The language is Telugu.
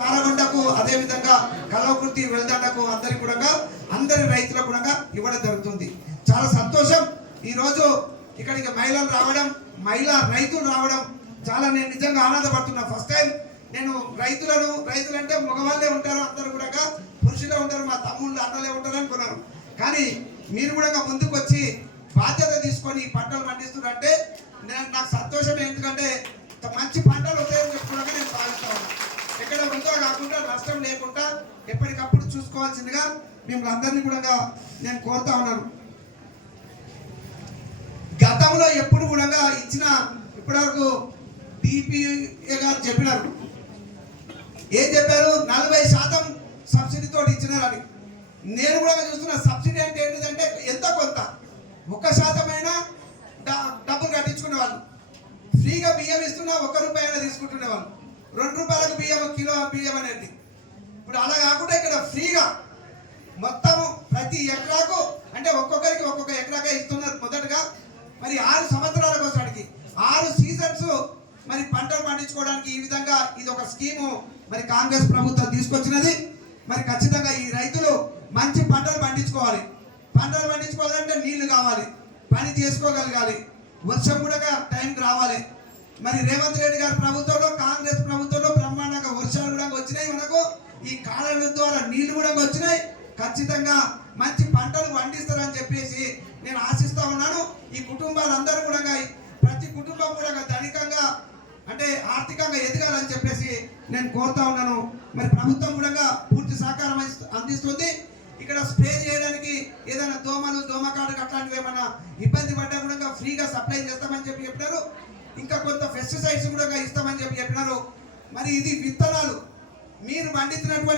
పారగొండకు అదే విధంగా కలవకుర్తి వెల్దాడకు అందరికి కూడా అందరి రైతులకు కూడా ఇవ్వడం జరుగుతుంది. చాలా సంతోషం. ఈరోజు ఇక్కడికి మహిళలు రావడం మహిళా రైతులు రావడం చాలా నేను నిజంగా ఆనందపడుతున్నా. ఫస్ట్ టైం నేను రైతులను రైతులు అంటే మగవాళ్ళే ఉంటారు అందరు కూడా పురుషులే ఉంటారు మా తమ్ముళ్ళు అన్నలే ఉంటారు అనుకున్నాను కానీ మీరు కూడా ముందుకు వచ్చి బాధ్యత తీసుకొని పంటలు పండిస్తున్నారంటే నేను నాకు సంతోషం ఎందుకంటే నష్టం లేకుండా ఎప్పటికప్పుడు చూసుకోవాల్సిందిగా మిమ్మల్ని అందరినీ కూడా నేను కోరుతా ఉన్నాను. గతంలో ఎప్పుడు కూడా ఇచ్చిన ఇప్పటివరకు డిపిఏ గారు చెప్పినారు. ఏం చెప్పారు? నలభై శాతం సబ్సిడీతో ఇచ్చినారని. నేను కూడా చూస్తున్న సబ్సిడీ అంటే ఏంటిదంటే ఎంత కొంత? ఒక్క శాతమైనా డ- డబ్బులు కట్టించుకునే వాళ్ళు ఫ్రీగా బియ్యం ఇస్తున్నా ఒక్క రూపాయి అయినా తీసుకుంటునే వాళ్ళు రెండు రూపాయలకు బియ్యం కిలో బియ్యం అనేది. ఇక్కడ ఫ్రీగా మొత్తము ప్రతి ఎకరాకు అంటే ఒక్కొక్కరికి ఒక్కొక్క ఎకరాగా ఇస్తున్నారు మొదటగా. మరి ఆరు సంవత్సరాల కోసానికి ఆరు సీజన్స్ మరి పంటలు పండించుకోవడానికి ఈ విధంగా ఇది ఒక స్కీము మరి కాంగ్రెస్ ప్రభుత్వం తీసుకొచ్చినది. మరి ఖచ్చితంగా ఈ రైతులు మంచి పంటలు పండించుకోవాలి. పంటలు పండించుకోవాలంటే నీళ్ళు కావాలి. పని చేసుకోగలగాలి. వర్షం కూడా టైంకి రావాలి. మరి రేవంత్ రెడ్డి గారి ప్రభుత్వంలో ద్వారా నీళ్ళు కూడా వచ్చినాయి. ఖచ్చితంగా మంచి పంటలు పండిస్తారని చెప్పేసి నేను ఆశిస్తూ ఉన్నాను. ఈ కుటుంబాలందరూ కూడా ప్రతి కుటుంబం కూడా ధనికంగా అంటే ఆర్థికంగా ఎదగాలని చెప్పేసి నేను కోరుతా ఉన్నాను. మరి ప్రభుత్వం కూడా పూర్తి సహకారం అందిస్తుంది. ఇక్కడ స్ప్రే చేయడానికి ఏదైనా దోమలు దోమకాడు అట్లాంటివి ఏమైనా ఇబ్బంది పడ్డా కూడా ఫ్రీగా సప్లై చేస్తామని చెప్పి చెప్పినారు. ఇంకా కొంత పెస్టిసైడ్స్ కూడా ఇస్తామని చెప్పి చెప్పినారు. మరి ఇది విత్తనాలు. మీరు పండించినటువంటి